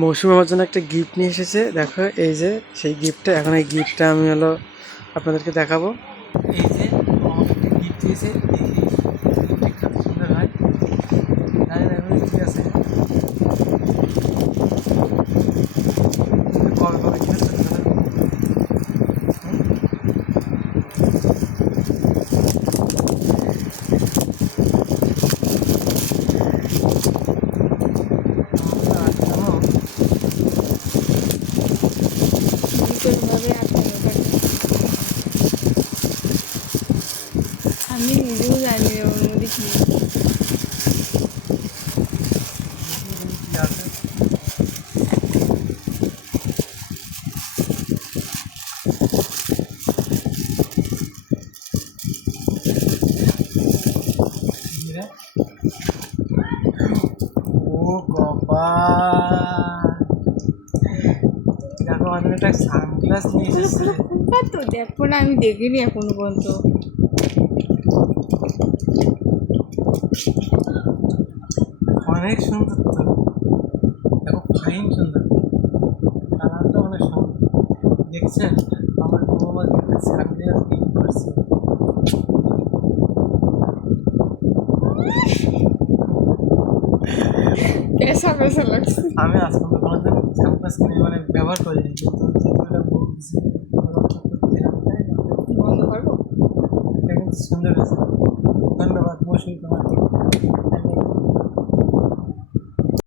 মৌসুমি আমার জন্য একটা গিফট নিয়ে এসেছে। দেখো এই যে সেই গিফটটা, এখন এই গিফটটা আমি আপনাদেরকে দেখাবো। এই যে আমাকে একটা গিফট দিয়েছে, এই গিফটটা কত সুন্দর হয়, জানি না এগুলো কি আছে, কবে কবে কিনেছে আমি নিজেও জানি না ওর মধ্যে কি আছে। ও কপাল, দেখো আমাদের একটা সানগ্লাস নিয়ে এসেছে। তো দেখো না, আমি দেখিনি এখনো পর্যন্ত। অনেক সুন্দর তো, দেখো ফাইন সুন্দর, কালারটা অনেক সুন্দর। দেখছেন আমার বউ আমাকে একটা সানগ্লাস গিফট করছে। পেশা পেশা লাগছে। আমি আজ পর্যন্ত কোনোদিন সানগ্লাস কিনে মানে ব্যবহার করিনি, কিন্তু যেহেতু এটা বউ দিছে, ব্যবহার তো করতে হবে, তাই না? বন্ধ করবো। এটা কিন্তু সুন্দর আছে। ধন্যবাদ মৌসুমি তোমাকে।